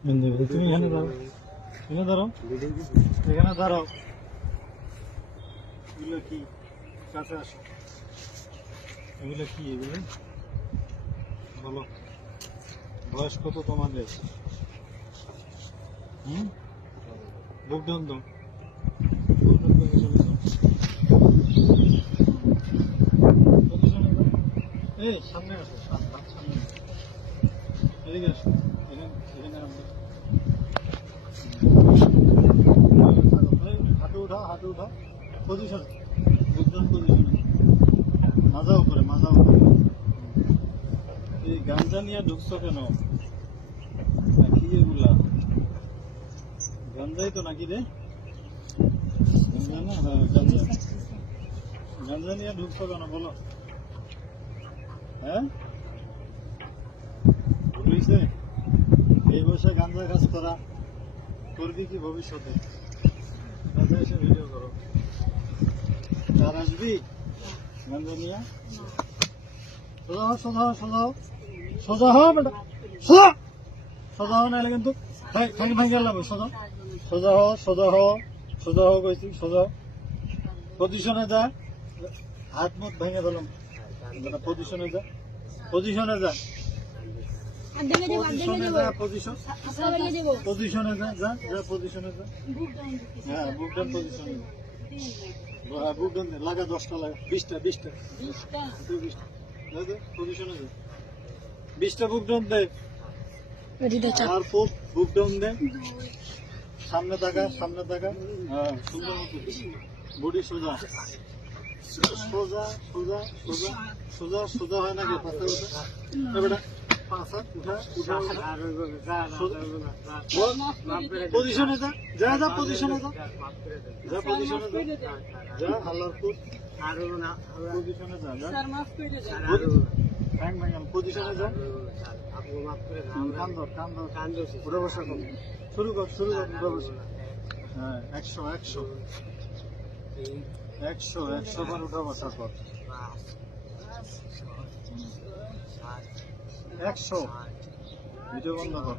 তুমি এখানে দাঁড়াও, এখানে দাঁড়াও, এখানে দাঁড়াও। এগুলো কি? কাছে আসো। এগুলো কি? এগুলো বলো। বয়স কত তোমাদের? বুক ডাউন দাও, বুক ডাউন পজিশনে দাও, পজিশনে দাও। এই সামনে আসো, সামনে এদিকে আসো, এখানে এখানে আমরা হাঁটু উঠাও, হাঁটু উঠাও, পজিশন, বুক ডাউন পজিশনে, মাজা উপরে, মাজা উপরে। এই গাঞ্জা নিয়ে ঢুকছো কেন? কি এগুলা? গাঞ্জাই তো নাকি রে? গাঞ্জা না? হ্যাঁ গাঞ্জা। গাঞ্জা নিয়ে ঢুকছো কেন বলো? হ্যাঁ, ভুলিছে? এই বয়সে গাঞ্জা কাজ করা করবি কি ভবিষ্যতে? কাছে এসে ভিডিও করো। আর আসবি গাঞ্জা নিয়ে? সোজা হও, সোজা হও, সোজা হও, সোজা হও বেটা, সোজা, সোজা হও, নাহলে কিন্তু ঠ্যাং ভাঙে গেলাম। সোজা, সোজা হও, সোজা হও, সোজা হও কইছি, সোজা। পজিশনে যা, হাত মুখ ভেঙে দিলাম। পজিশনে যা, পজিশনে যা, পজিশনে যা, পজিশন, পজিশনে যা, যা যা, পজিশনে যা। হ্যাঁ বুক ডাউন পজিশনে যা। হ্যাঁ বুক ডাউন লাগা, 10টা লাগা, 20টা, 20টা, 20টা পজিশনে যা, 20টা বুক ডাউন দে। আর বুক ডাউন দে, সামনে তাকা, সামনে তাকা। হ্যাঁ সুন্দর মতো বডি সোজা, সোজা, সোজা, সোজা, সোজা, সোজা হয় নাকি? পাশে উঠা বেটা, পাশা উঠা, উঠা, পজিশনে যা, যা যা, পজিশনে যা, যা পজিশনে যা, যা হাল্লার পুত, পজিশনে যা, যা পজিশনে যা। কান ধর, কান ধর, উঠে বসা কর, শুরু কর, শুরু কর, উঠে বসা। হ্যাঁ 100, 100, 100, 100 বার উঠা বসা কর। 100 ভিডিও বন্ধ কর।